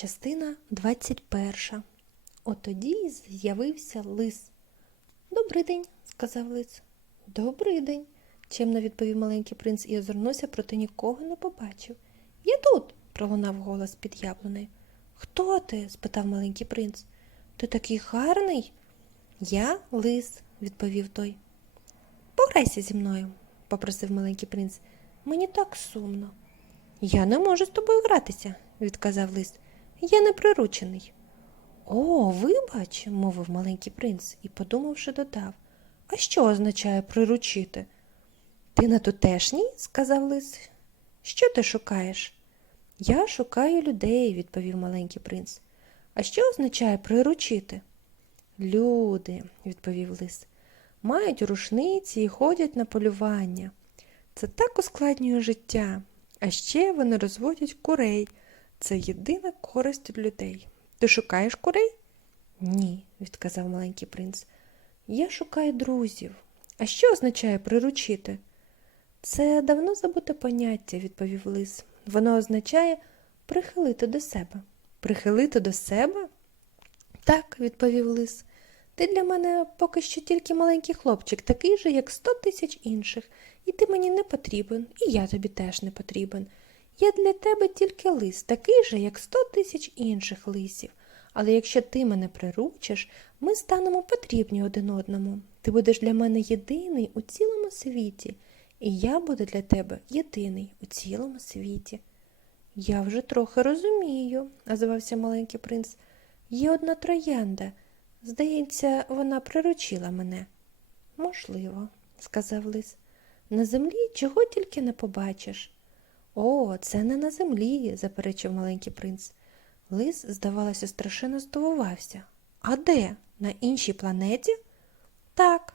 Частина 21. Отоді з'явився лис. «Добрий день», – сказав лис. «Добрий день», – чемно відповів маленький принц і озирнувся, проте нікого не побачив. Я тут, пролунав голос під яблунею. Хто ти? спитав маленький принц. Ти такий гарний? Я лис, відповів той. Пограйся зі мною, попросив маленький принц. Мені так сумно. Я не можу з тобою гратися, відказав лис. Я не приручений. О, вибач, мовив маленький принц і, подумавши, додав. А що означає приручити? Ти на тутешній? сказав лис. Що ти шукаєш? Я шукаю людей, відповів маленький принц. А що означає приручити? Люди, відповів лис, мають рушниці і ходять на полювання. Це так ускладнює життя. А ще вони розводять курей. Це єдина користь від людей. Ти шукаєш курей? Ні, відказав маленький принц. Я шукаю друзів. А що означає приручити? Це давно забуте поняття, відповів лис. Воно означає прихилити до себе. Прихилити до себе? Так, відповів лис. Ти для мене поки що тільки маленький хлопчик, такий же, як сто тисяч інших, і ти мені не потрібен, і я тобі теж не потрібен. Я для тебе тільки лис, такий же, як сто тисяч інших лисів. Але якщо ти мене приручиш, ми станемо потрібні один одному. Ти будеш для мене єдиний у цілому світі, і я буду для тебе єдиний у цілому світі. Я вже трохи розумію, озвався маленький принц. Є одна троянда. Здається, вона приручила мене. Можливо, сказав лис. На землі чого тільки не побачиш. О, це не на землі, заперечив маленький принц. Лис, здавалося, страшенно здивувався. А де? На іншій планеті? Так.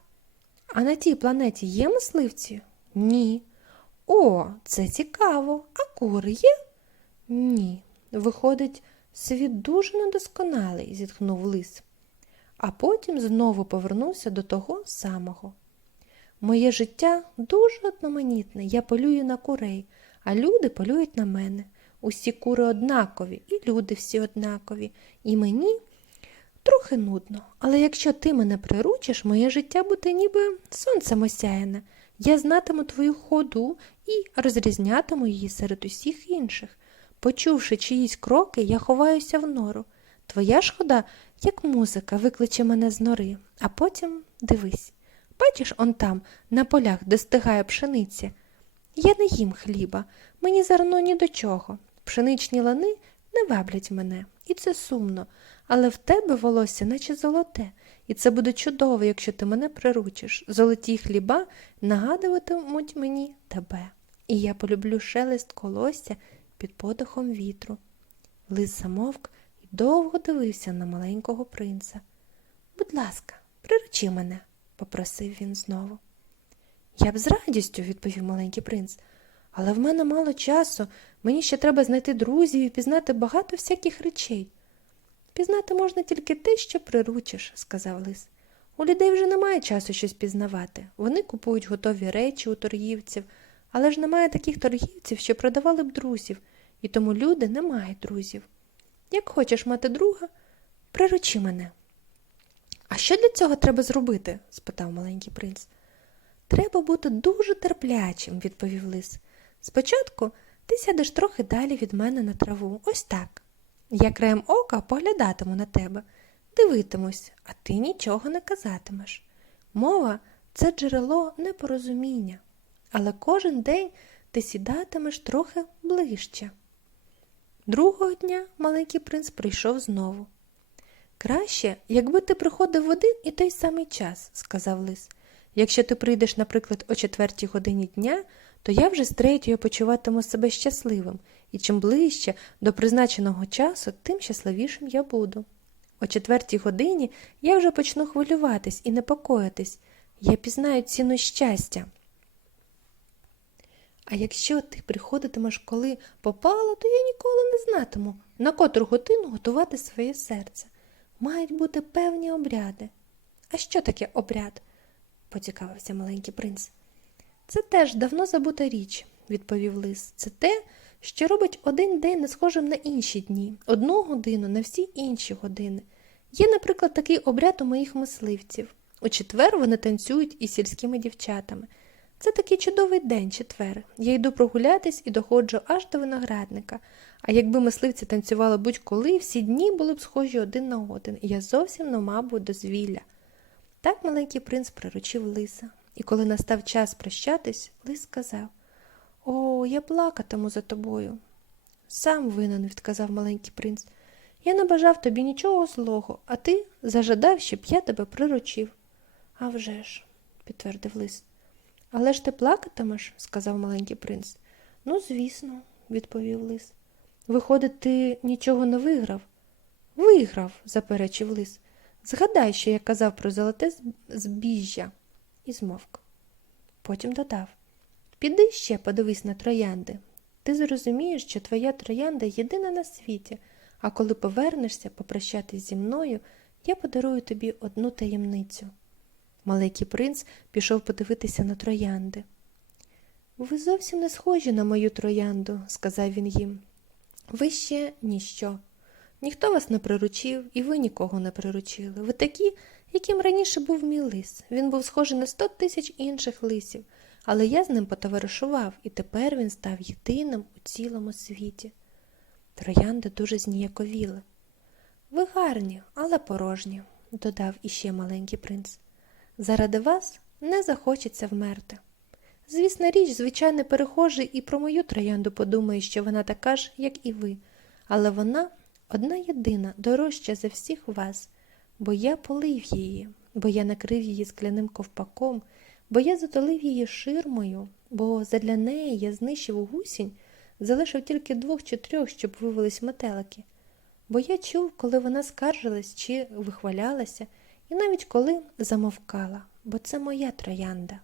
А на тій планеті є мисливці? Ні. О, це цікаво. А кури є? Ні. Виходить, світ дуже недосконалий, зітхнув лис. А потім знову повернувся до того самого. Моє життя дуже одноманітне, я полюю на курей а люди полюють на мене. Усі кури однакові, і люди всі однакові. І мені трохи нудно. Але якщо ти мене приручиш, моє життя буде ніби сонцем осяяне. Я знатиму твою ходу і розрізнятиму її серед усіх інших. Почувши чиїсь кроки, я ховаюся в нору. Твоя ж хода, як музика, викличе мене з нори, а потім дивись. Бачиш, он там, на полях, де стигає пшениця. Я не їм хліба, мені зерно ні до чого. Пшеничні лани не ваблять мене, і це сумно, але в тебе волосся, наче золоте, і це буде чудово, якщо ти мене приручиш. Золоті хліба нагадуватимуть мені тебе. І я полюблю шелест колосся під подихом вітру. Лис замовк і довго дивився на маленького принца. Будь ласка, приручи мене, попросив він знову. Я б з радістю, відповів маленький принц, але в мене мало часу, мені ще треба знайти друзів і пізнати багато всяких речей. Пізнати можна тільки те, що приручиш, сказав лис. У людей вже немає часу щось пізнавати. Вони купують готові речі у торгівців, але ж немає таких торгівців, що продавали б друзів, і тому люди не мають друзів. Як хочеш мати друга, приручи мене. А що для цього треба зробити? спитав маленький принц. Треба бути дуже терплячим, відповів лис. Спочатку ти сядеш трохи далі від мене на траву, ось так. Я краєм ока поглядатиму на тебе, дивитимусь, а ти нічого не казатимеш. Мова це джерело непорозуміння, але кожен день ти сідатимеш трохи ближче. Другого дня маленький принц прийшов знову. Краще, якби ти приходив в один і той самий час, сказав лис. Якщо ти прийдеш, наприклад, о четвертій годині дня, то я вже з третьої почуватиму себе щасливим, і чим ближче до призначеного часу, тим щасливішим я буду. О четвертій годині я вже почну хвилюватись і непокоїтись, я пізнаю ціну щастя. А якщо ти приходитимеш, коли попало, то я ніколи не знатиму, на котру годину готувати своє серце. Мають бути певні обряди. А що таке обряд? поцікавився маленький принц. Це теж давно забута річ, відповів лис. Це те, що робить один день не схожим на інші дні, одну годину на всі інші години. Є, наприклад, такий обряд у моїх мисливців. У четвер вони танцюють із сільськими дівчатами. Це такий чудовий день, четвер. Я йду прогулятись і доходжу аж до виноградника. А якби мисливці танцювали будь-коли, всі дні були б схожі один на один, і я зовсім не мав би дозвілля. Так маленький принц приручив лиса, і коли настав час прощатись, лис сказав О, я плакатиму за тобою. Сам винен, відказав маленький принц. Я не бажав тобі нічого злого, а ти зажадав, щоб я тебе приручив. «А вже ж», – підтвердив лис. Але ж ти плакатимеш, сказав маленький принц. Ну, звісно, відповів лис. Виходить, ти нічого не виграв. Виграв, заперечив лис. Згадай, що я казав про золоте збіжжя, і змовк. Потім додав Піди ще, подивись на троянди. Ти зрозумієш, що твоя троянда єдина на світі, а коли повернешся попрощатись зі мною, я подарую тобі одну таємницю. Маленький принц пішов подивитися на троянди. Ви зовсім не схожі на мою троянду, сказав він їм. Ви ще ніщо. Ніхто вас не приручив, і ви нікого не приручили. Ви такі, яким раніше був мій лис. Він був схожий на сто тисяч інших лисів, але я з ним потоваришував, і тепер він став єдиним у цілому світі. Троянди дуже зніяковіли. Ви гарні, але порожні, додав іще маленький принц. Заради вас не захочеться вмерти. Звісна річ, звичайний перехожий і про мою троянду подумає, що вона така ж, як і ви, але вона Одна єдина дорожча за всіх вас, бо я полив її, бо я накрив її скляним ковпаком, бо я затолив її ширмою, бо задля неї я знищив гусінь, залишив тільки двох чи трьох, щоб вивелись метелики. Бо я чув, коли вона скаржилась чи вихвалялася, і навіть коли замовкала, бо це моя троянда.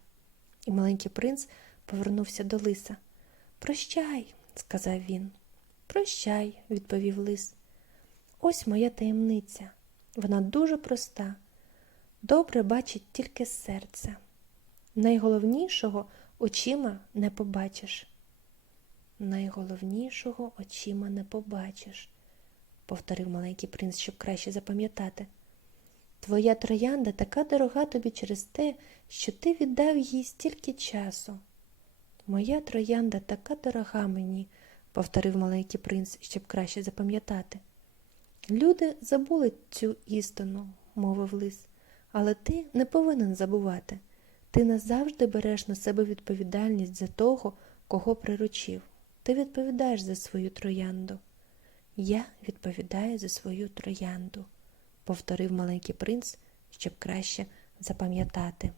І маленький принц повернувся до лиса. Прощай, сказав він. Прощай, відповів лис. Ось моя таємниця. Вона дуже проста. Добре бачить тільки серце. Найголовнішого очима не побачиш. Найголовнішого очима не побачиш, повторив маленький принц, щоб краще запам'ятати. Твоя троянда така дорога тобі через те, що ти віддав їй стільки часу. Моя троянда така дорога мені, повторив маленький принц, щоб краще запам'ятати. Люди забули цю істину, мовив лис, але ти не повинен забувати. Ти назавжди береш на себе відповідальність за того, кого приручив. Ти відповідаєш за свою троянду. Я відповідаю за свою троянду, повторив маленький принц, щоб краще запам'ятати.